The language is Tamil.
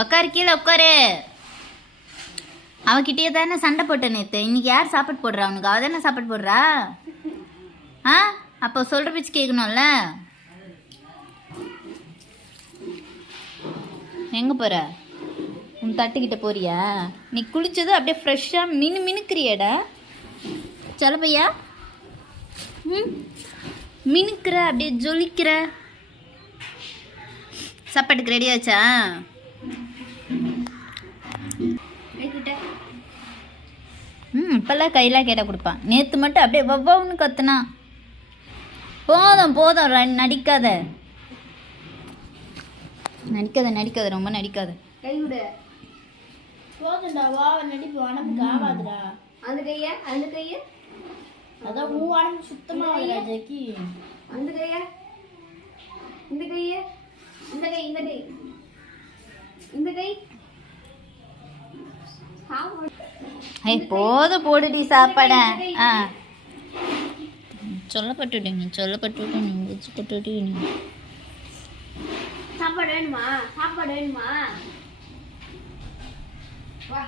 உக்காரு, கீழே உட்காரு. அவகிட்டே தானே சண்டை போட்ட நேற்று. இன்னைக்கு யார் சாப்பாடு போடுறா அவனுக்கு? அவ தானே சாப்பாடு போடுறா. ஆ, அப்போ சொல்கிற பேச்சு கேட்கணும்ல. எங்கே போகிற? உன் தட்டுக்கிட்ட போறியா? நீ குளிச்சதும் அப்படியே ஃப்ரெஷ்ஷாக மினுக்கிறியடா. சொல்ல பையா. மினுக்கிற, அப்படியே ஜொலிக்கிற. சாப்பாட்டுக்கு ரெடியாச்சா? இப்போல்லாம் கையெல்லாம் கேட்டால் கொடுப்பான். நேற்று மட்டும் அப்படியே வவ்வான்னு கத்துனா. போதும் போதும், நடிக்காத நடிக்காத நடிக்காத, ரொம்ப நடிக்காத. கை விடு. போதும்டா, வா நடிப்பு உனக்கு ஆகாதுடா. அந்த கைய, அந்த கைய, அதான் மூவானம் சுத்தமா ஜக்கி. அந்த கைய, இந்த கைய, இந்த கை, இந்த கை, இந்த கை. போதும் போடுடி சாப்பாட. ஆ, சொல்லப்பட்டுட்டீங்க சொல்லப்பட்டுட்டீங்க. சாப்பாடு வேணுமா? சாப்பாடு வேணுமா? வா.